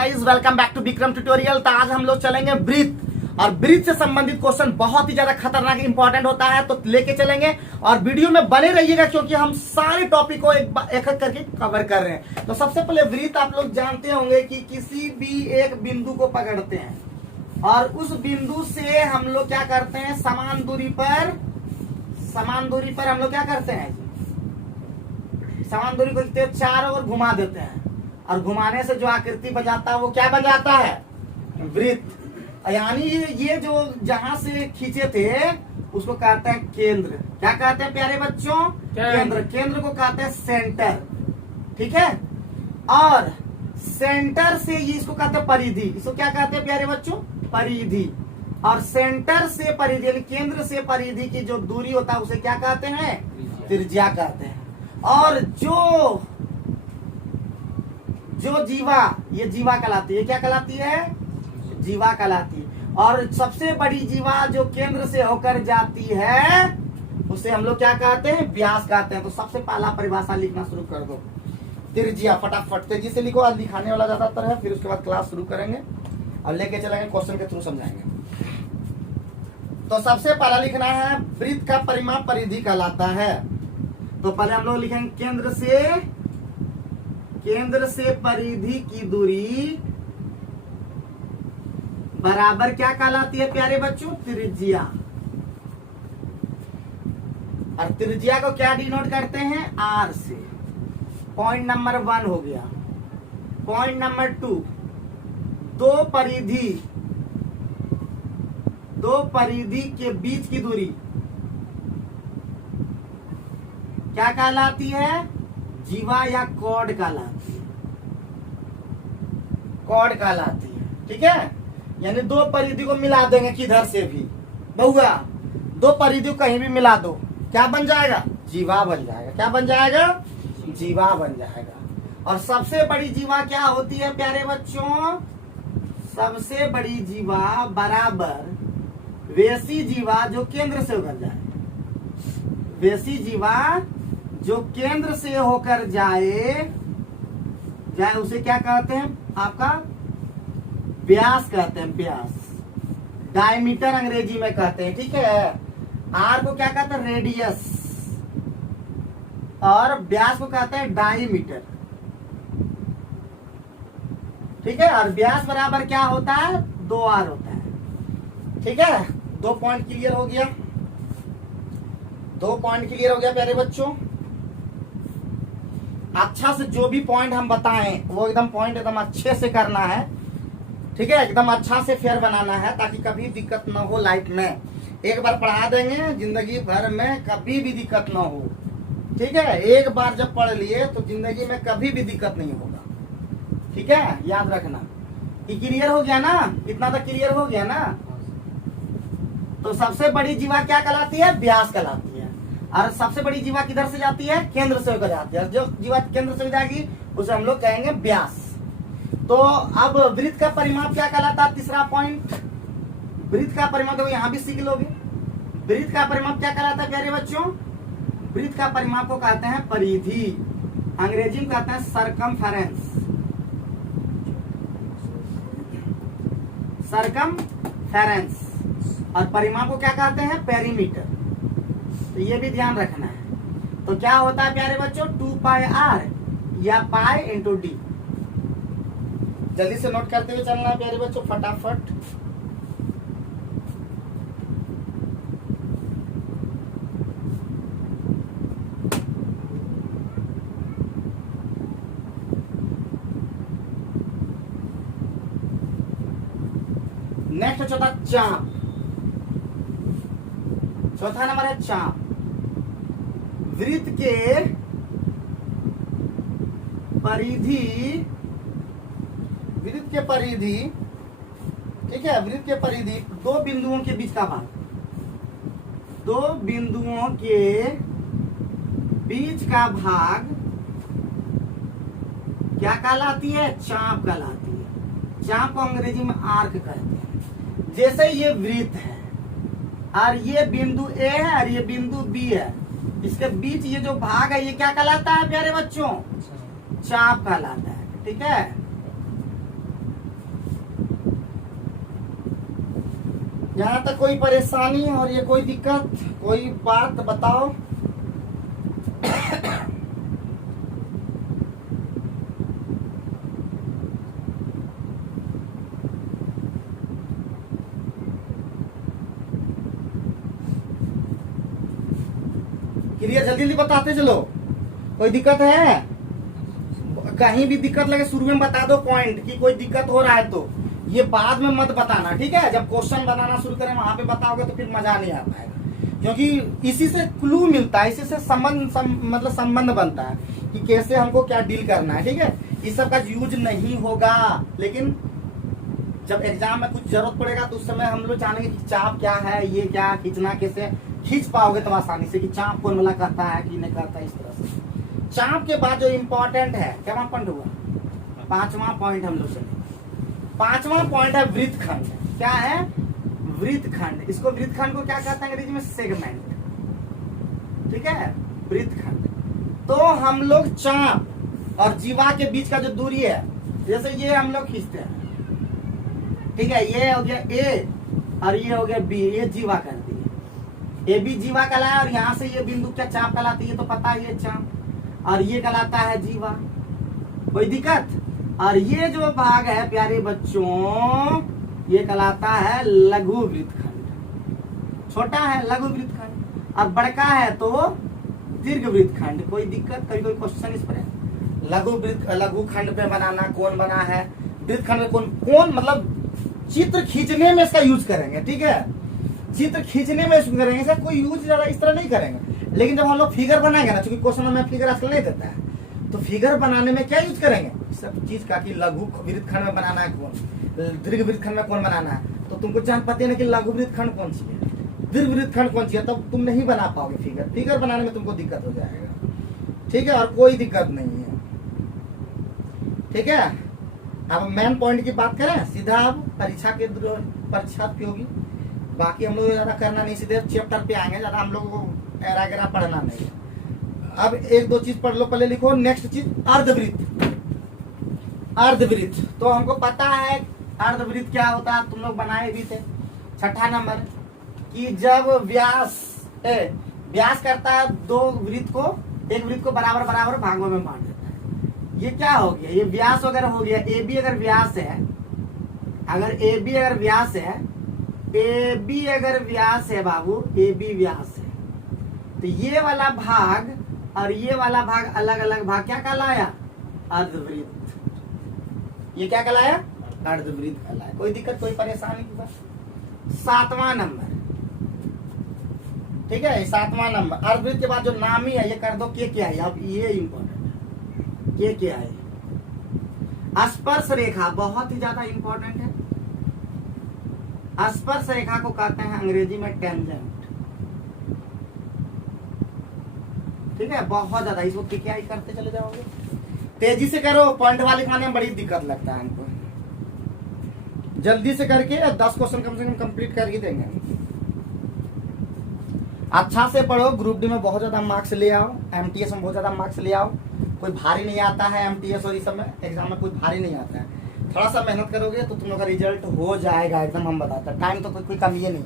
Guys welcome back to Vikram tutorial. तो आज हम लोग चलेंगे ब्रीथ और ब्रीथ से संबंधित क्वेश्चन बहुत ही ज्यादा खतरनाक इंपॉर्टेंट होता है, तो लेके चलेंगे और वीडियो में बने रहिएगा क्योंकि हम सारे टॉपिक को एक एक करके कवर कर रहे हैं। तो सबसे पहले ब्रीथ आप लोग जानते होंगे कि किसी भी एक बिंदु को पकड़ते हैं और उस बिंदु से हम लोग क्या करते हैं, समान दूरी पर हम लोग क्या करते हैं, समान दूरी को चारों ओर घुमा देते हैं और घुमाने से जो आकृति बन जाता है वो क्या बन जाता है, वृत्त। यानी ये जो जहां से खींचे थे उसको कहते हैं केंद्र। क्या कहते हैं प्यारे बच्चों, केंद्र। केंद्र को कहते हैं सेंटर, ठीक है। और सेंटर से ये इसको कहते हैं परिधि। इसको क्या कहते हैं प्यारे बच्चों, परिधि। और सेंटर से परिधि यानी केंद्र से परिधि की जो दूरी होता है उसे क्या कहते हैं, त्रिज्या कहते हैं। और जो जीवा, ये जीवा कहलाती है। क्या कहलाती है, जीवा कहलाती है। और सबसे बड़ी जीवा जो केंद्र से होकर जाती है उसे हम लोग क्या कहते हैं, व्यास कहते हैं। तो सबसे पहला परिभाषा लिखना शुरू कर दो, त्रिज्या। फटाफट तेजी से लिखो, आज लिखाने वाला ज्यादातर है, फिर उसके बाद क्लास शुरू करेंगे और लेके चलेंगे, क्वेश्चन के थ्रू समझाएंगे। तो सबसे पहला लिखना है, वृत्त का परिमाप परिधि कहलाता है। तो पहले हम लोग लिखेंगे केंद्र से परिधि की दूरी बराबर क्या कहलाती है प्यारे बच्चों, त्रिज्या। और त्रिज्या को क्या डिनोट करते हैं, आर से। पॉइंट नंबर 1 हो गया। पॉइंट नंबर 2, दो परिधि के बीच की दूरी क्या कहलाती है, जीवा या कॉर्ड कहलाती है, कॉर्ड कहलाती है, ठीक है। यानी दो परिधि को मिला देंगे किधर से भी, बहुआ दो परिधि को कहीं भी मिला दो, क्या बन जाएगा, जीवा बन जाएगा। क्या बन जाएगा, जीवा बन जाएगा। और सबसे बड़ी जीवा क्या होती है प्यारे बच्चों, सबसे बड़ी जीवा बराबर वेसी जीवा जो केंद्र से होकर जाए। वेसी जीवा जो केंद्र से होकर जाए उसे क्या कहते हैं, आपका व्यास कहते हैं, व्यास। डायमीटर अंग्रेजी में कहते हैं, ठीक है। आर को क्या कहते हैं, रेडियस। और व्यास को कहते हैं डायमीटर, ठीक है। और व्यास बराबर क्या होता है, 2r होता है, ठीक है। 2 पॉइंट क्लियर हो गया, 2 पॉइंट क्लियर हो गया प्यारे बच्चों। अच्छा से जो भी पॉइंट हम बताएं वो एकदम पॉइंट एकदम अच्छे से करना है, ठीक है। एकदम अच्छा से फेयर बनाना है ताकि कभी दिक्कत ना हो लाइफ में। एक बार पढ़ा देंगे, जिंदगी भर में कभी भी दिक्कत ना हो, ठीक है। एक बार जब पढ़ लिए तो जिंदगी में कभी भी दिक्कत नहीं होगा, ठीक है। याद रखना। ये क्लियर हो गया ना, इतना तक क्लियर हो गया ना। तो सबसे बड़ी जीवा क्या कहलाती है, व्यास कहलाती है। और सबसे बड़ी जीवा किधर से जाती है, केंद्र से होकर जाती है। जो जीवा केंद्र से जाएगी उसे हम लोग कहेंगे व्यास। तो अब वृत्त का परिमाप क्या कहलाता है, तीसरा पॉइंट। वृत्त का परिमाप तो यहाँ भी सीख लोगे। वृत्त का परिमाप क्या कहलाता है प्यारे बच्चों, वृत्त का परिमाप को कहते हैं परिधि, अंग्रेजी में कहते हैं सरकमफेरेंस। सरकमफेरेंस। और परिमाप को क्या कहते हैं, पेरीमीटर। तो ये भी ध्यान रखना है। तो क्या होता है प्यारे बच्चों, 2πr या पाई इंटू डी। जल्दी से नोट करते हुए चलना है प्यारे बच्चों, फटाफट। नेक्स्ट चौथा चाप। चौथा नंबर है चाप। वृत्त के परिधि, ठीक है। वृत्त के परिधि दो बिंदुओं के बीच का भाग, दो बिंदुओं के बीच का भाग क्या कहलाती है, चाप कहलाती है। चाप को अंग्रेजी में आर्क कहते हैं। जैसे ये वृत्त है और ये बिंदु ए है और ये बिंदु बी है, इसके बीच ये जो भाग है ये क्या कहलाता है प्यारे बच्चों, चाप कहलाता है, ठीक है। यहाँ तक कोई परेशानी और ये कोई दिक्कत, कोई बात बताओ। क्लियर, जल्दी जल्दी बताते चलो। कोई दिक्कत है? कहीं भी दिक्कत लगे शुरू में बता दो पॉइंट कि कोई दिक्कत हो रहा है, तो ये बाद में मत बताना, ठीक है? जब क्वेश्चन बनाना शुरू करें वहां पे बताओगे तो फिर मजा नहीं आ पाएगा, क्योंकि इसी से क्लू मिलता है, इसी से मतलब संबंध बनता है कि कैसे हमको क्या डील करना है, ठीक है? इस सब का यूज नहीं होगा, लेकिन जब एग्जाम में कुछ जरूरत पड़ेगा तो उस समय हम लोग जानेंगे कि चाप क्या है, ये क्या खींचना, कैसे खींच पाओगे तुम आसानी से कि चाप कौन वाला कहता है कि नहीं कहता। इस तरह से चाप के बाद जो इम्पोर्टेंट है, क्या पॉइंट हुआ? 5वां पॉइंट हम लोग चले। 5वां पॉइंट है वृत्तखंड। क्या है? वृत्तखंड। इसको वृत्तखंड को क्या कहते हैं अंग्रेजी में? सेगमेंट, ठीक है? वृत्तखंड। तो हम लोग चाप और जीवा के बीच का जो दूरी है, जैसे ये हम लोग खींचते हैं, ठीक है? ये हो गया ए और ये हो गया बी, ये जीवा कहती है। ए बी जीवा कहलाया, और यहाँ से ये बिंदु क्या चाप कहलाती है, तो पता है ये चाप, और ये कहलाता है जीवा। कोई दिक्कत? और ये जो भाग है प्यारे बच्चों, ये कहलाता है लघु वृत्तखंड। छोटा है लघु वृत्तखंड, और बड़का है तो दीर्घ वृत्तखंड। कोई दिक्कत? कोई क्वेश्चन इस पर है? लघु खंड पे बनाना कौन बना है? वृत्तखंड में कौन मतलब चित्र खींचने में इसका यूज करेंगे, ठीक है? चित्र खींचने में यूज करेंगे, इसका कोई यूज ज्यादा इस तरह नहीं करेंगे। लेकिन जब हम लोग फिगर बनाएंगे ना, क्योंकि क्वेश्चन में फिगर आजकल नहीं देता है, तो फिगर बनाने में क्या यूज करेंगे? सब चीज का कि लघु वृत्तखंड में बनाना है कौन, दीर्घ वृत्तखंड में कौन बनाना है। तो तुमको जान पाते हैं कि लघु वृत्तखंड कौन सी है, दीर्घ वृत्तखंड कौन सी है, तब तुम नहीं बना पाओगे फिगर। फिगर बनाने में तुमको दिक्कत हो जाएगा, ठीक है? और कोई दिक्कत नहीं है, ठीक है? अब मेन पॉइंट की बात करें सीधा, अब परीक्षा उपयोगी। बाकी हम लोग ज्यादा करना नहीं, सीधे चैप्टर पे आएंगे, ज्यादा हम लोग को एरा गेरा पढ़ना नहीं है। अब एक दो चीज पढ़ लो, पहले लिखो। नेक्स्ट चीज अर्धवृत्त। अर्धवृत्त तो हमको पता है अर्धवृत्त क्या होता है, तुम लोग बनाए भी थे। 6ठा नंबर कि जब व्यास करता है दो वृत्त को, एक वृत्त को बराबर बराबर भागों में बांट देता है। ये क्या हो गया? ये व्यास वगैरह हो गया। ए बी अगर व्यास है, अगर ए बी अगर व्यास है, ए बी अगर व्यास है बाबू, ए बी व्यास है, तो ये वाला भाग और ये वाला भाग अलग अलग भाग क्या कहलाया? अर्धवृत्त। ये क्या कहलाया? अर्धवृत्त कहलाया। कोई दिक्कत, कोई परेशानी की बात? 7वां नंबर, ठीक है? 7वां नंबर अर्धवृत्त के बाद जो नामी है ये कर दो, के क्या है? अब ये इंपॉर्टेंट है, के क्या है? स्पर्श रेखा बहुत ही ज्यादा इंपॉर्टेंट है। स्पर्श रेखा को कहते हैं अंग्रेजी में टेंजेंट, ठीक है? बहुत ज्यादा, इसको क्या ही करते चले जाओगे। तेजी से करो, पॉइंट वाले लिखवाने में बड़ी दिक्कत लगता है हमको। जल्दी से करके 10 क्वेश्चन कम से कम कंप्लीट कर ही देंगे। अच्छा से पढ़ो, ग्रुप डी में बहुत ज्यादा मार्क्स ले आओ, एमटीएस में बहुत ज्यादा मार्क्स ले आओ। कोई भारी नहीं आता है एमटीएस और इस सब में एग्जाम में, कोई भारी नहीं आता है। थोड़ा सा मेहनत करोगे तो तुम लोग का रिजल्ट हो जाएगा एकदम, हम बताते हैं। टाइम तो कोई कमी नहीं है,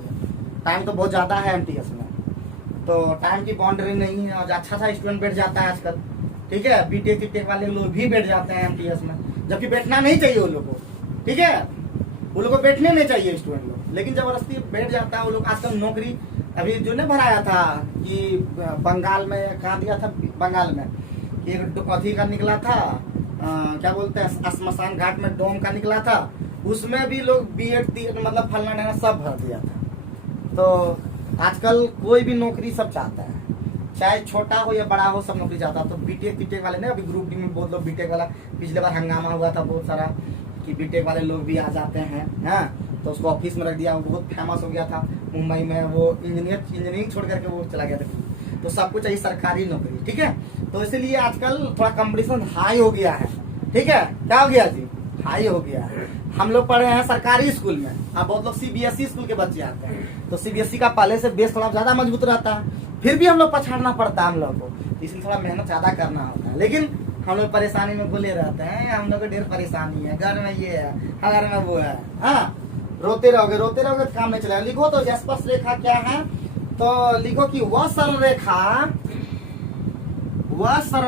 टाइम तो बहुत ज्यादा है एमटीएस में, तो टाइम की बाउंड्री नहीं है। और अच्छा सा स्टूडेंट बैठ जाता है आजकल, ठीक है? बीटेक टीटेक वाले लोग भी बैठ जाते हैं एमटीएस में, जबकि बैठना नहीं चाहिए वो लोग को, ठीक है? वो लोग को बैठने नहीं चाहिए स्टूडेंट लोग, लेकिन जबरदस्ती बैठ जाता है वो लोग। आजकल नौकरी अभी जो ने भराया था कि बंगाल में, कहा दिया था बंगाल में, एक अथी का निकला था, क्या बोलते हैं, श्मशान घाट में डोम का निकला था, उसमें भी लोग बीएड मतलब फलना ढेना सब भर दिया था। तो आजकल कोई भी नौकरी सब चाहता है, चाहे छोटा हो या बड़ा हो, सब नौकरी चाहता है। तो बीटेक बीटेक वाले ने, अभी ग्रुप डी में बहुत लोग बीटेक वाला, पिछले बार हंगामा हुआ था बहुत सारा कि बीटेक वाले लोग भी आ जाते हैं, हाँ? तो उसको ऑफिस में रख दिया, वो बहुत फेमस हो गया था मुंबई में। वो इंजीनियरिंग छोड़ करके वो चला गया था। तो सबको चाहिए सरकारी नौकरी, ठीक है? तो इसलिए आजकल थोड़ा कंपटीशन हाई हो गया है, ठीक है? क्या हो गया जी? हाई हो गया है। हम लोग पढ़े हैं सरकारी स्कूल में, अब बहुत लोग सीबीएसई स्कूल के बच्चे आते हैं, तो सीबीएसई का पहले से बेस थोड़ा ज्यादा मजबूत रहता है, फिर भी हम लोग पछाड़ना पड़ता है हम लोग को, इसलिए थोड़ा मेहनत ज्यादा करना होता है। लेकिन हम लोग परेशानी में भूले रहते हैं, हम लोग को ढेर परेशानी है, घर में ये है, घर में वो है, हाँ? रोते रहोगे तो काम नहीं चलेगा। लिखो तो स्पर्श रेखा क्या है, तो लिखो कि वह सरल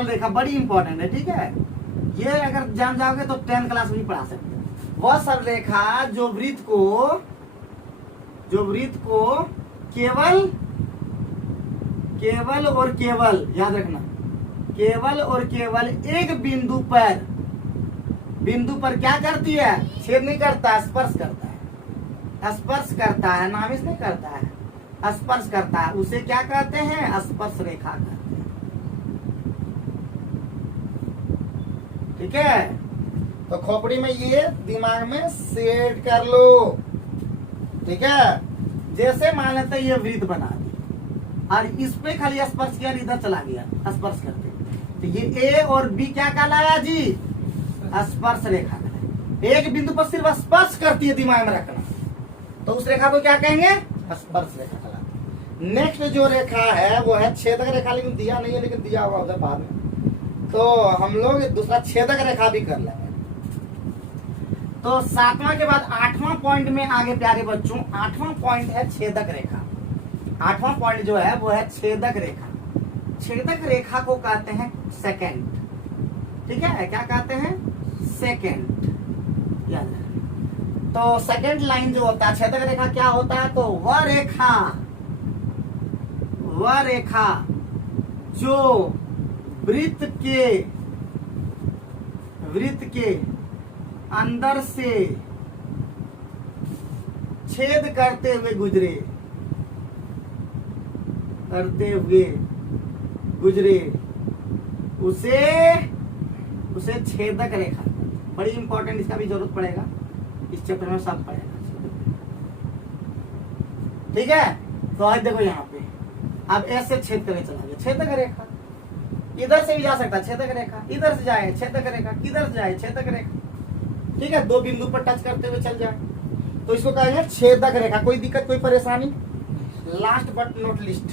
रेखा बड़ी इंपॉर्टेंट है, ठीक है। ये अगर जान जाओगे तो 10th क्लास में ही पढ़ा सकते हैं। वह सरल रेखा जो वृत्त को केवल और केवल, याद रखना, केवल और केवल एक बिंदु पर क्या करती है, छेद नहीं करता, स्पर्श करता है, नामिश नहीं करता है, स्पर्श करता है, उसे क्या कहते हैं, स्पर्श रेखा कहते हैं। ठीक है, तो खोपड़ी में ये दिमाग में सेट कर लो। ठीक है, जैसे मान लेते ये वृत्त बना दी और इस पे खाली स्पर्श किया, इधर चला गया स्पर्श करते, तो ये ए और बी क्या कहलाया जी, स्पर्श रेखा। एक बिंदु पर सिर्फ स्पर्श करती है, दिमाग में रखना, तो उस रेखा को क्या कहेंगे, स्पर्श रेखा कहलाती। नेक्स्ट जो रेखा है वो है छेदक रेखा, लेकिन दिया नहीं है, लेकिन दिया हुआ उधर बाद में, तो हम लोग दूसरा छेदक रेखा भी कर लेंगे। तो 7वां के बाद 8वां पॉइंट में आगे प्यारे बच्चों, 8वां पॉइंट है छेदक रेखा। 8वां पॉइंट जो है वो है छेदक रेखा। छेदक रेखा को कहते हैं सेकंड, ठीक है, क्या कहते हैं, सेकंड, याद रखना। तो सेकंड लाइन जो होता है छेदक रेखा क्या होता है, तो वह रेखा जो वृत्त के अंदर से छेद करते हुए गुजरे उसे छेदक रेखा। बड़ी इंपॉर्टेंट, इसका भी जरूरत पड़ेगा, इस चैप्टर में सब पड़ेगा। ठीक है, तो आज देखो यहाँ पे अब ऐसे छेद करके चला गया, छेदक रेखा। इधर से भी जा सकता है छेदक रेखा, इधर से जाए छेदक रेखा, किधर से जाए छेदक रेखा। ठीक है, दो बिंदु पर टच करते हुए चल जाए, तो इसको कहेंगे छेदक रेखा। कोई दिक्कत, कोई परेशानी? लास्ट बट नॉट लिस्ट,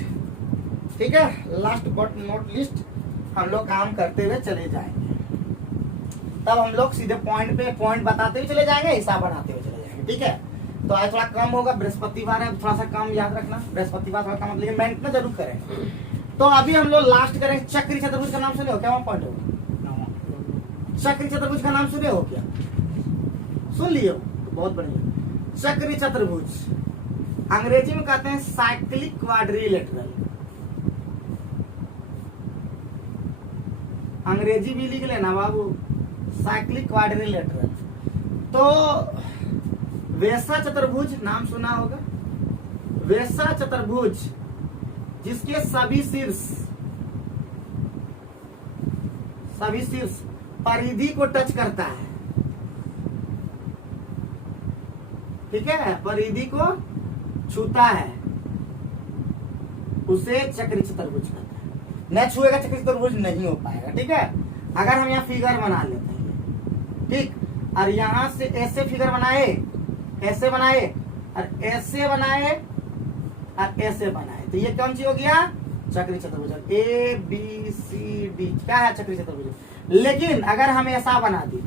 ठीक है, लास्ट बट नॉट लिस्ट हम लोग काम करते हुए चले जाएंगे, तब हम लोग सीधे पॉइंट पे पॉइंट बताते हुए चले जाएंगे, हिसाब बनाते हुए चले जाएंगे। ठीक है, तो आज थोड़ा कम होगा, बृहस्पतिवार है, थोड़ा सा कम याद रखना, बृहस्पतिवार थोड़ा कम, लेकिन मेंटेन जरूर करें। तो अभी हम लोग लास्ट करेंगे चक्री चतुर्भुज का नाम सुने हो क्या, वहां पॉइंट होगा, चक्री चतुर्भुज का नाम सुने हो क्या, सुन लिए हो, तो बहुत बढ़िया। चक्री चतुर्भुज अंग्रेजी में कहते हैं साइक्लिक क्वाड्रिलेटरल, अंग्रेजी भी लिख लेना बाबू, साइक्लिक क्वाड्रिलेटरल। तो वैसा चतुर्भुज नाम सुना होगा, वैसा चतुर्भुज जिसके सभी शीर्ष परिधि को टच करता है, ठीक है, परिधि को छूता है, उसे चक्री चतुर्भुज कहते हैं। न छुएगा चक्री चतुर्भुज नहीं हो पाएगा। ठीक है, अगर हम यहाँ फिगर बना लेते हैं, ठीक, और यहाँ से ऐसे फिगर बनाए, ऐसे बनाए और ऐसे बनाए और ऐसे बनाए, तो ये कौन सी हो गया, चक्री चतुर्भुज। ए बी सी डी क्या है, चक्री चतुर्भुज। लेकिन अगर हम ऐसा बना दी,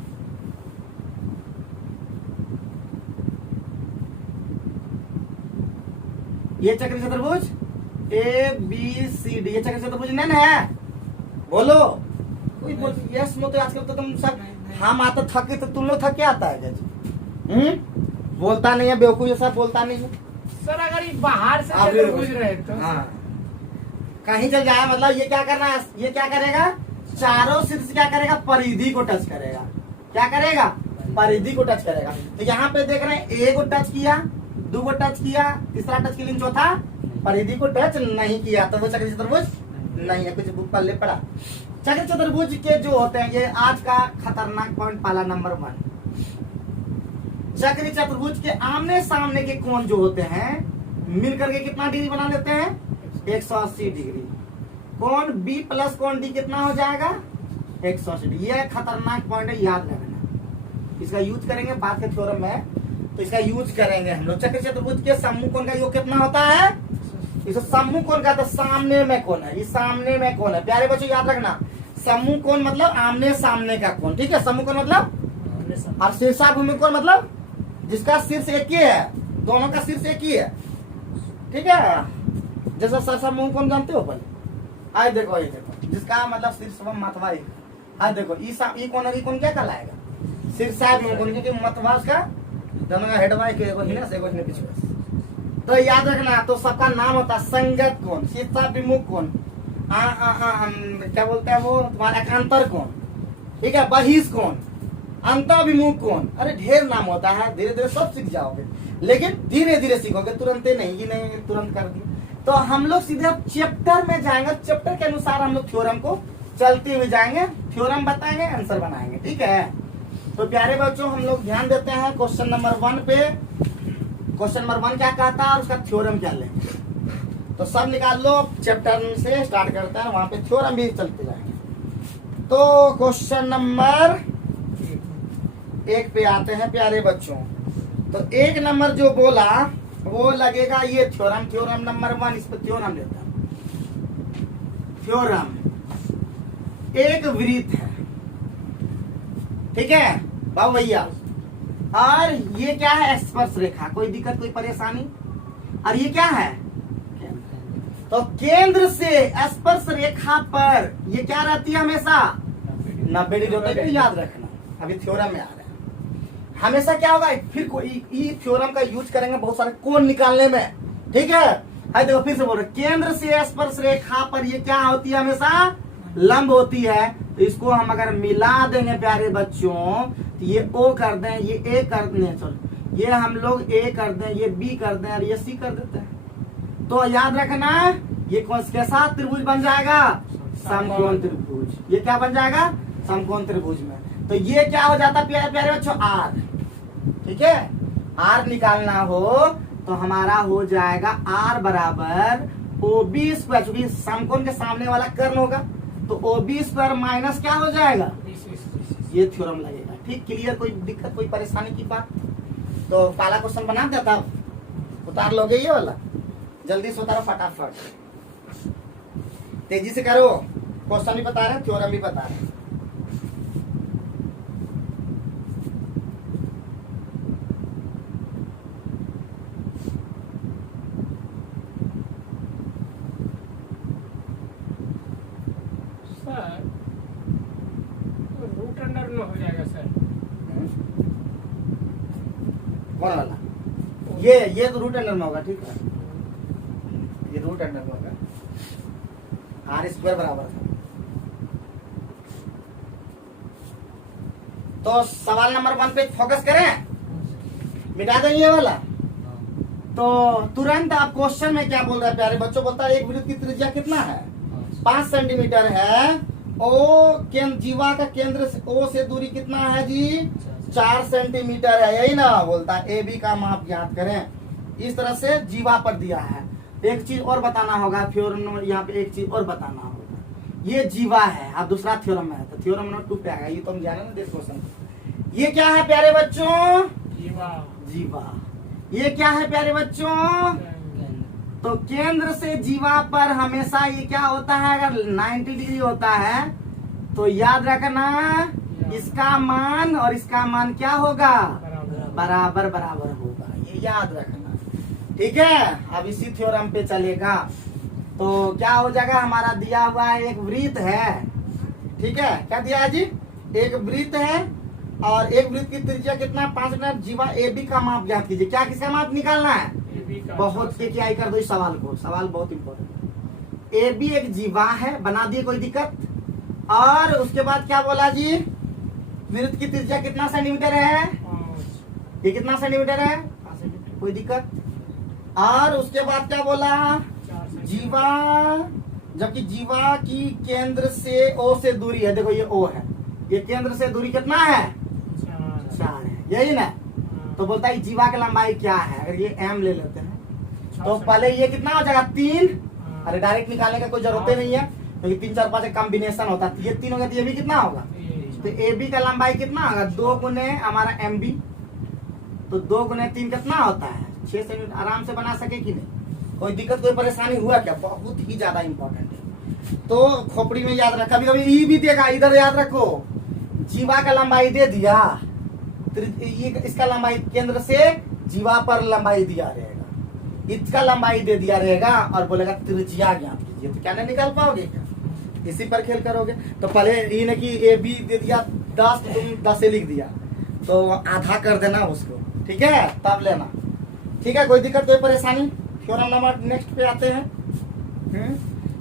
ये चक्री चतुर्भुज ए बी सी डी, ये चक्री चतुर्भुज नहीं है, बोलो कोई बोल, यस नो। तो आजकल तो तुम सब हम आते थके, तो तुम लोग थके आता है क्या, बोलता नहीं है, बेवकूफ जैसा बोलता नहीं है सर। अगर ये बाहर से चतुर्भुज रहे तो हाँ, कहीं चल जाए, मतलब ये क्या करना है, ये क्या करेगा, चारों शीर्ष क्या करेगा, परिधि को टच करेगा, क्या करेगा, परिधि को टच करेगा। तो यहाँ पे देख रहे हैं, ए को टच किया, दो को टच किया, तीसरा टच किया, चौथा परिधि को टच नहीं किया, तो वो चक्री चतुर्भुज नहीं है। कुछ बुक पल्ले पड़ा। चक्री चतुर्भुज के जो होते हैं, ये आज का खतरनाक पॉइंट पाला नंबर 1। चक्री चतुर्भुज के आमने सामने के कोण जो होते हैं मिलकर के कितना डिग्री बना लेते हैं, 180 डिग्री। कोण बी प्लस कोण डी कितना हो जाएगा, 180 डिग्री। यह खतरनाक पॉइंट है, याद रखना। इसका यूज करेंगे बाद के थ्योरम में, तो इसका यूज करेंगे हम लोग। चक्री चतुर्भुज के सम्मुख कोण का योग कितना होता है, इसे सम्मुख कोण का, तो सामने में कोण है, ये सामने में कोण है। प्यारे बच्चों याद रखना, सम्मुख कोण मतलब आमने सामने का कोण, ठीक है, सम्मुख कोण मतलब, और शीर्षाभिमुख कोण मतलब जिसका शीर्ष एक ही है, दोनों का शीर्ष एक ही है, ठीक है। जैसा सरसा मुंह कौन जानते हो पहले, आज देखो ये देखो, जिसका मतलब शीर्ष व मतवा एक, आज देखो ई कौन और ई कौन क्या कहलाएगा, शीर्षा भी कौन, क्योंकि मतवा उसका दोनों का हेडवा एक एगो हिना से एगो हिना पीछे। तो याद रखना, तो सबका नाम होता है संगत कौन, शीर्षा विमुख कौन, क्या बोलते हैं वो तुम्हारा एकांतर कौन, ठीक है, बहिष कौन, अंतर्विमुख कौन, अरे ढेर नाम होता है। धीरे धीरे सब सीख जाओगे, लेकिन धीरे धीरे सीखोगे, तुरंत नहीं, ये नहीं तुरंत कर दिए। तो हम लोग सीधे अब चैप्टर में जाएंगे, चैप्टर के अनुसार हम लोग थ्योरम को चलते हुए जाएंगे, थ्योरम बताएंगे, आंसर बनाएंगे, ठीक है। तो प्यारे बच्चों हम लोग ध्यान देते हैं क्वेश्चन नंबर 1 पे। क्वेश्चन नंबर 1 क्या कहता है और उसका थ्योरम क्या लेंगे, तो सब निकाल लो, चैप्टर से स्टार्ट करते हैं, वहां पे थ्योरम भी चलते जाएंगे। तो क्वेश्चन नंबर 1 पे आते हैं प्यारे बच्चों। तो 1 नंबर जो बोला वो लगेगा ये थ्योरम, थ्योरम नंबर 1, इस पर थ्योरम लेता है। थ्योरम, एक वृत्त है, ठीक है बाबू भैया, और ये क्या है, स्पर्श रेखा, कोई दिक्कत कोई परेशानी, और ये क्या है, तो केंद्र से स्पर्श रेखा पर ये क्या रहती है हमेशा 90 डिग्री होता है, याद रखना, अभी थ्योरम में आ रहा है। हमेशा क्या होगा, फिर कोई थ्योरम का यूज करेंगे बहुत सारे कोण निकालने में, ठीक है। देखो फिर से बोल रहे, केंद्र से स्पर्श रेखा पर ये क्या होती है, हमेशा लंब होती है। तो इसको हम अगर मिला देंगे प्यारे बच्चों, तो ये ओ कर दें, ये ए कर दें, सॉरी ये हम लोग ए कर दें, ये बी कर दें और ये सी कर देते हैं। तो याद रखना, ये कौन कैसा त्रिभुज बन जाएगा, समकोण त्रिभुज। ये क्या बन जाएगा, समकोण त्रिभुज में। तो ये क्या हो जाता है प्यारे प्यारे बच्चों, आर, ठीक है। आर निकालना हो तो हमारा हो जाएगा आर बराबर ओ बी स्क्वायर, चूंकि समकोण के सामने वाला कर्ण होगा, तो ओ बी स्क्वायर माइनस क्या हो जाएगा, ये थ्योरम लगेगा, ठीक। क्लियर, कोई दिक्कत कोई परेशानी की बात। तो काला क्वेश्चन बना देता, उतार लोगे ये वाला, जल्दी से उतारो फटाफट, तेजी से करो, क्वेश्चन भी बता रहे हैं, थ्योरम भी बता रहे हैं। सर रूट अंडर में हो जाएगा सर, कौन वाला, ये तो रूट अंडर में होगा, ठीक है, ये रूट अंडर में होगा, आर स्क्वायर बराबर था। तो सवाल नंबर 1 पे फोकस करें, मिटा दें ये वाला। तो तुरंत आप क्वेश्चन में क्या बोल रहा है प्यारे बच्चों, बोलता है एक वृत्त की त्रिज्या कितना है, 5 सेंटीमीटर है। जीवा का केंद्र से ओ से दूरी कितना है जी, 4 सेंटीमीटर है, यही ना बोलता है। ए बी का माप ज्ञात करें, इस तरह से जीवा पर दिया है। एक चीज और बताना होगा, थ्योरम नंबर यहाँ पे एक चीज और बताना होगा, ये जीवा है, अब दूसरा थ्योरम में है, तो थ्योरम नंबर 2 पे आएगा, ये तो हम जाने ना देख क्वेश्चन। ये क्या है प्यारे बच्चों, जीवा, जीवा। ये क्या है प्यारे बच्चों, तो केंद्र से जीवा पर हमेशा ये क्या होता है, अगर 90 डिग्री होता है तो याद रखना इसका मान और इसका मान क्या होगा, बराबर बराबर होगा, ये याद रखना, ठीक है। अब इसी थ्योरम पे चलेगा। तो क्या हो जाएगा, हमारा दिया हुआ है एक वृत्त है, ठीक है, क्या दिया है जी, एक वृत्त है और एक वृत्त की त्रिज्या कितना, 5 मीटर। जीवा ए बी का माप ज्ञात कीजिए, क्या किसका माप निकालना है, बहुत एक आई कर दो इस सवाल को, सवाल बहुत इंपॉर्टेंट। ए बी एक जीवा है, बना दिए, कोई दिक्कत। और उसके बाद क्या बोला जी, वृत्त की त्रिज्या कितना सेंटीमीटर है, ये कितना सेंटीमीटर है, 5 सेंटीमीटर, कोई दिक्कत। और उसके बाद क्या बोला, जीवा, जबकि जीवा की केंद्र से ओ से दूरी है, देखो ये ओ है, ये केंद्र से दूरी कितना है, 4 है, यही ना। तो बोलता है जीवा की लंबाई क्या है, अगर ये m ले लेते हैं तो पहले ये कितना हो जाएगा, 3। अरे डायरेक्ट निकालने का कोई जरूरत ही नहीं है, क्योंकि 3 4 5 एक कॉम्बिनेशन होता है, ये 3 होगा तो ये भी कितना होगा, तो ए बी का लंबाई कितना होगा, 2 गुने हमारा एम बी, तो 2 गुने 3 कितना होता है, 6 सेंटीमीटर। आराम से बना सके कि नहीं, कोई दिक्कत कोई परेशानी हुआ क्या, बहुत ही ज्यादा इंपॉर्टेंट है। तो खोपड़ी में याद रखा, कभी कभी ई भी देगा, इधर याद रखो, जीवा का लंबाई दे दिया ये इसका लंबाई केंद्र से जीवा पर लंबाई दिया रहेगा, इसका लंबाई दे दिया रहेगा और बोलेगा त्रिज्या ज्ञात कीजिए, तो क्या नहीं निकाल पाओगे क्या? इसी पर खेल करोगे। तो पहले ये न कि ए बी दे दिया 10, तुम 10 से लिख दिया, तो आधा कर देना उसको, ठीक है, तब लेना। ठीक है, कोई दिक्कत कोई परेशानी? थ्योरम नंबर नेक्स्ट पे आते हैं।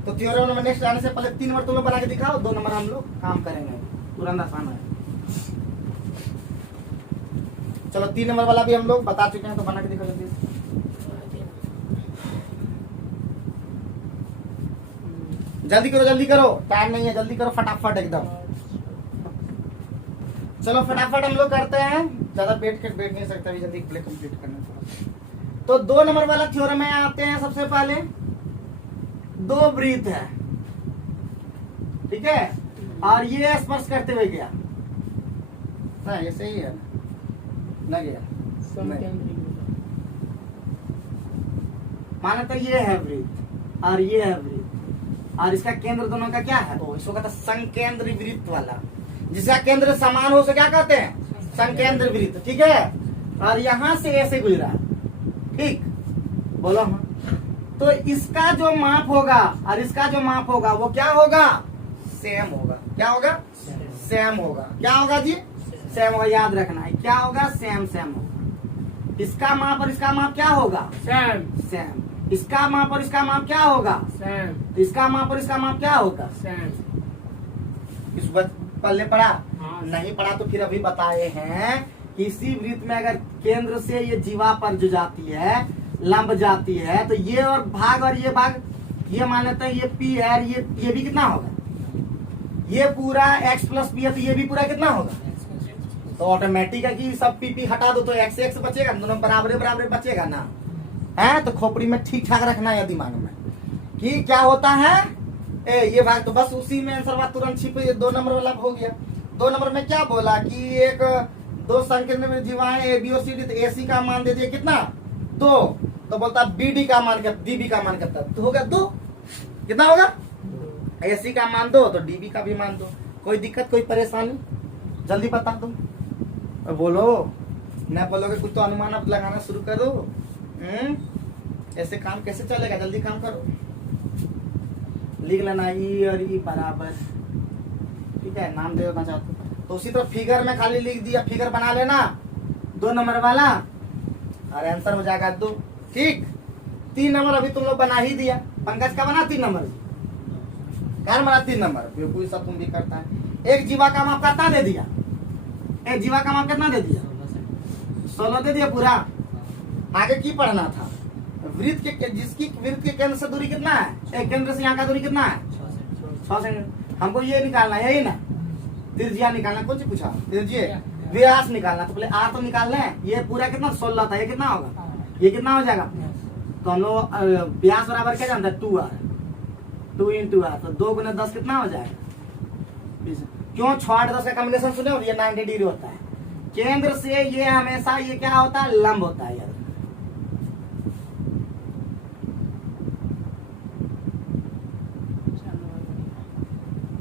तो थ्योरम नंबर नेक्स्ट आने से पहले 3 नंबर तुम लोग बना के दिखाओ, 2 नंबर हम लोग काम करेंगे, तुरंत आसान है। चलो 3 नंबर वाला भी हम लोग बता चुके हैं, तो बना के दिखाओ जल्दी। जल्दी करो, टाइम नहीं है, जल्दी करो फटाफट एकदम। चलो फटाफट हम लोग करते हैं, ज्यादा बैठ नहीं सकते अभी, जल्दी कंप्लीट करना है। तो 2 नंबर वाला थ्योरम में आते हैं। सबसे पहले 2 वृत्त है, ठीक है, और ये स्पर्श करते हुए गया ना, ये सही है ना, गया माना तो ये है वृत्त और ये है वृत्त, और इसका केंद्र दोनों का क्या है? तो इसको कहते हैं संकेंद्री वृत्त वाला। जिसका केंद्र समान हो, उसे क्या कहते हैं? संकेंद्र वृत्त, ठीक है। और यहां से ऐसे गुजरा, ठीक, बोलो हाँ। तो इसका जो माप होगा और इसका जो माप होगा वो क्या होगा? सेम होगा। क्या होगा? सेम होगा। क्या होगा जी? सेम होगा, याद रखना है, क्या होगा? सेम होगा। इसका माप और इसका माप क्या होगा? सेम। इसका माप और इसका माप क्या होगा? सेम। इसका माप और इसका माप क्या होगा? सेम। इस पहले पढ़ा? नहीं पढ़ा तो फिर अभी बताए हैं, किसी वृत्त में अगर केंद्र से ये जीवा पर जो जाती है, लंब जाती है, तो ये और ये भाग ये मान लेते हैं ये पी है, और ये भी कितना होगा? ये पूरा x प्लस पी है, तो ये भी पूरा कितना होगा? तो ऑटोमेटिक है कि सब पी हटा दो तो x बचेगा, दोनों बराबर बचेगा ना, है? तो खोपड़ी में ठीक ठाक रखना है दिमाग में कि क्या होता है। ये भाग तो बस उसी में आंसर बात तुरंत छिप, 2 नंबर वाला हो गया। 2 नंबर में क्या बोला कि एक 2 संकीर्ण में जीवाएं ए बी और सी डी, तो ए सी का मान दे दिया कितना? 2, तो बोलता बी डी का मान डी बी का मान कितना? तो होगा 2। कितना होगा? ए सी का मान 2, तो डी बी का भी मान 2। कोई दिक्कत कोई परेशानी? जल्दी बता दो, बोलो, न बोलोगे कुछ तो अनुमान अब लगाना शुरू करो। ऐसे काम कैसे चलेगा? जल्दी काम करो, लिख लेना ई और ई बराबर, ठीक है, नाम दे देना चाहते हो तो उसी तरह फिगर में खाली लिख दिया, फिगर बना लेना 2 नंबर वाला, और आंसर हो जाएगा 2, ठीक। 3 नंबर अभी तुम लोग बना ही दिया। पंकज का बना 3 नंबर, क्या बना 3 नंबर? बिल्कुल सब तुम भी करता है। एक जीवा का माप कितना दे दिया? एक जीवा का माप कितना दे दिया? 16 दे दिया पूरा। आगे की पढ़ना था? वृत्त के, जिसकी वृत्त के केंद्र से दूरी कितना है? एक केंद्र से यहाँ का दूरी कितना है? 6 सेंटीमीटर। हमको ये निकालना है, यही ना, त्रिज्या निकालना। कौन सी पूछा? त्रिज्या, व्यास निकालना। तो पहले आर तो निकालना है। ये पूरा कितना? 16 था, ये कितना होगा? ये कितना हो जाएगा? तो हम लोग व्यास बराबर क्या जानते हैं? 2r, 2 × r, तो 2 × 10 कितना हो जाएगा? क्यों? 6, 8, 10 का कॉम्बिनेशन सुने हो? ये 90 डिग्री होता है। केंद्र से ये हमेशा ये क्या होता है? लंब होता है यार।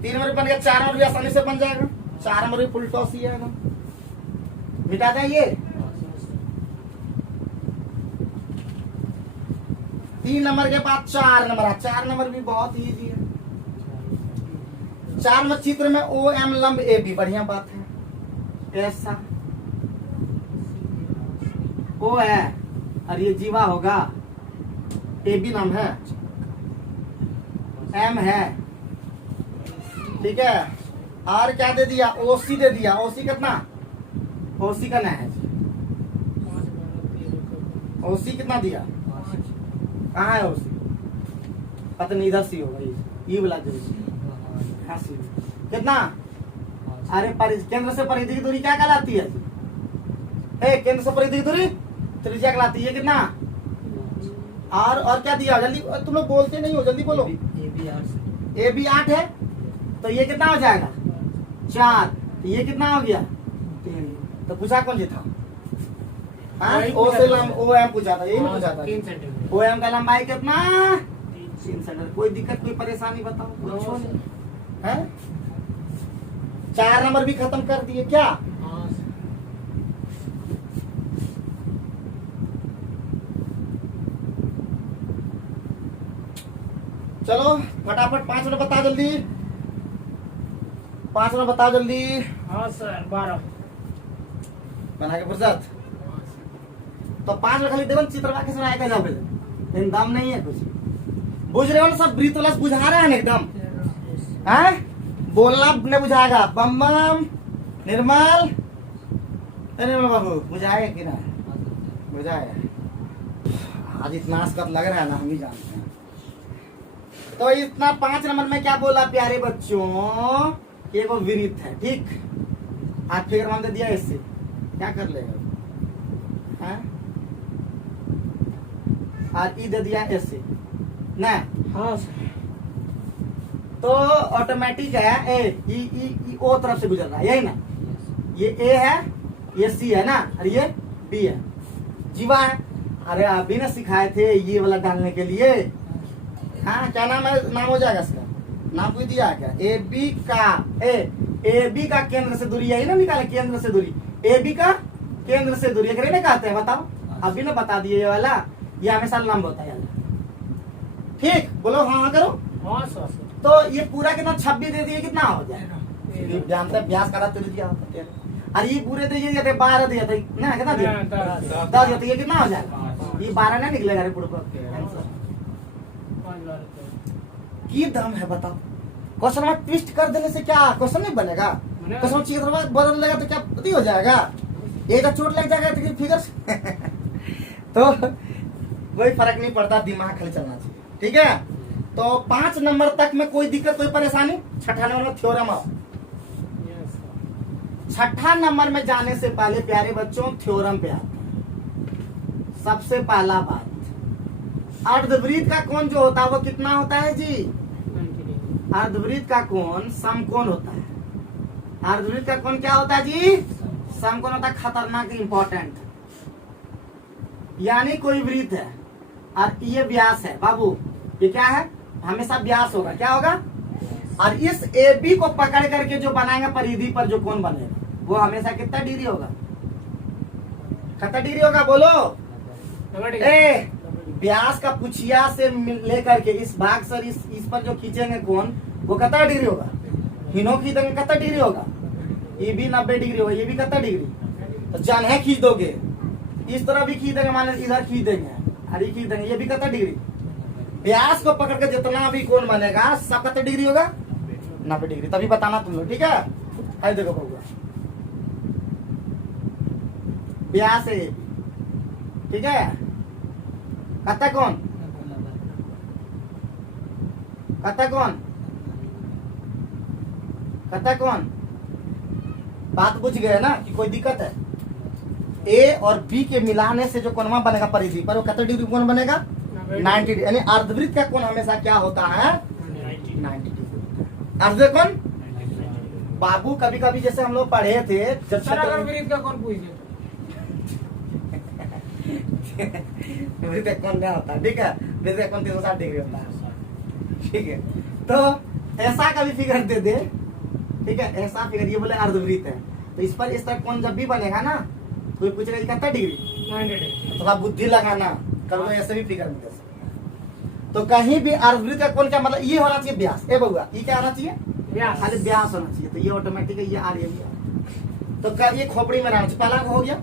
तीन नंबर बन गया, 4 नंबर भी आसानी से बन जाएगा। 4 नंबर भी फुल टॉस ही है, मिटा दें ये। 3 नंबर के बाद 4 नंबर है। 4 नंबर भी बहुत इजी है। 4 में चित्र में ओ एम लंब ए बी, बढ़िया बात है। ऐसा ओ है और ये जीवा होगा, ए बी नाम है, एम है, ठीक है। आर क्या दे दिया? ओसी दे दिया। ओसी कितना? ओसी का है, ओसी कितना दिया? कहाँ है ओसी? पता नहीं, इधर सी होगा, ये वाला जो कितना? अरे केंद्र से परिधि की दूरी क्या कहलाती है? केंद्र से परिधि की दूरी त्रिज्या कहलाती है। कितना? और क्या दिया? जल्दी, तुम लोग बोलते नहीं हो, जल्दी बोलो। ए बी 8 है, तो ये कितना हो जाएगा? 4, तो ये कितना हो गया? 3। तो पूछा कौन जी था? ओ से ओ एम पूछा था, यही ना पूछा था? 3 सेंटीमीटर। ओ एम का लंबाई कितना? 3 सेंटीमीटर। कोई दिक्कत कोई परेशानी बताओ? पूछो है। 4 नंबर भी खत्म कर दिए क्या? चलो फटाफट 5 मिनट बता जल्दी, 5 मिनट बता जल्दी। हाँ सर 12 बना के फुर्सत। तो 5 मिनट खाली देखो चित्रवा के सुनाया क्या जाओगे, इन दम नहीं है कुछ, बुझ रहे हो ना सब, ब्रीथ वाला बुझा रहा है ना एकदम, हैं बोलना ने बुझाएगा। बम बम निर्मल, निर्मल बाबू बुझाएगा कि ना बुझाएगा, आज इतना असकत लग रहा है ना, हम ही जानते हैं। तो इतना 5 नंबर में क्या बोला प्यारे बच्चों, कि वो विरित है, ठीक। आज फिगर मान दे दिया इससे, क्या कर लेगा, हैं? और ई दे दिया ऐसे ना, हाँ सर तो ऑटोमेटिक है ए ई ई ई ओ तरफ से गुजर रहा है, यही ना, ये ए है, ये सी है ना, और ये बी है, जीवा है। अरे अभी ना सिखाए थे ये वाला डालने के लिए, हाँ क्या नाम है, नाम हो जाएगा इसका, नाम कोई दिया है क्या, ए बी का ए बी का केंद्र से दूरी, यही ना निकाले, केंद्र से दूरी, ए बी का केंद्र से दूरी ना कहते हैं, बताओ अभी ना बता दिए ये वाला, ये हमेशा लंब होता है, ठीक बोलो हाँ हाँ करो। हाँ सर तो ये पूरा कितना 26 दे दिए, कितना हो जाएगा, जानते हैं ब्यास करा तो दिया होता है, अरे ये पूरे दे दिए थे 12 दिए थे ना, कितना दिया 10 दिए, ये कितना हो जाएगा, ये 12 ना निकलेगा रे पूरे की दम है, बताओ। क्वेश्चन में ट्विस्ट कर देने से क्या क्वेश्चन नहीं बनेगा, क्वेश्चन चित्र बदल लेगा तो क्या पति हो जाएगा, एक तो चोट लग जाएगा तो फिगर तो कोई फर्क नहीं पड़ता, दिमाग खाली चलना चाहिए, ठीक है। तो 5 नंबर तक में कोई दिक्कत कोई परेशानी, 6ठा नंबर में थ्योरम आओ। 6ठा नंबर में जाने से पहले प्यारे बच्चों थ्योरम पे आते हैं। सबसे पहला बात, अर्धवृत्त का कोण जो होता है वो कितना होता है जी, अर्धवृत्त का कोण समकोण होता है। अर्धवृत्त का कोण क्या होता है जी, समकोण होता है, खतरनाक इंपॉर्टेंट। यानी कोई वृत्त है और ये व्यास है बाबू, ये क्या है, हमेशा व्यास होगा, क्या होगा, और इस ए बी को पकड़ करके जो बनाएगा परिधि पर जो कोण बनेगा वो हमेशा कितना डिग्री होगा, कितना डिग्री होगा बोलो, ए व्यास का पुछिया से लेकर के इस भाग से इस पर जो खींचेंगे कोण वो कितना डिग्री होगा, हिनो खींचेंगे कितना डिग्री होगा, ये भी 90 डिग्री होगा, ये भी कितना डिग्री, तो जन्हे खींच दोगे, इस तरह भी खींच देंगे, मान इधर खींच देंगे, अरे खींच देंगे, ये भी कितना डिग्री, व्यास को पकड़ के जितना भी कोण बनेगा सब कितना डिग्री होगा, 90 डिग्री, तभी बताना तुम लोग, ठीक है। आई देखो बउआ, व्यास है, ठीक है, कत्ता कौन, कत्ता कौन, कत्ता कौन, बात बुझ गए ना कि कोई दिक्कत है। ए और बी के मिलाने से जो कोणवा बनेगा परिधि पर वो कितना डिग्री कोण बनेगा, 90 डिग्री, यानी अर्धवृत्त का कोण हमेशा क्या होता है, 90 डिग्री। अर्धवृत्त कोण बाबू कभी कभी जैसे हम लोग पढ़े थे जब सर अगर वृत्त का कोण पूछ दे वृत्त कोण क्या होता है, ठीक है, वृत्त कोण 360 डिग्री होता है, ठीक है। तो ऐसा कभी फिगर दे दे, ठीक है, ऐसा फिगर, ये बोले अर्धवृत्त है, तो इस पर इस तरह कोण जब भी बनेगा ना, कोई पूछेगा कितना डिग्री, 90 डिग्री, थोड़ा बुद्धि लगाना, कभी ऐसे भी फिगर में दे सकते। तो कहीं भी अर्धवृत्त का कोण क्या मतलब, ये होना चाहिए व्यास, ए बउआ ये क्या होना चाहिए, व्यास, खाली व्यास होना चाहिए, तो ये ऑटोमेटिक ये आ रही है, तो ये खोपड़ी में रहना चाहिए, पहला हो गया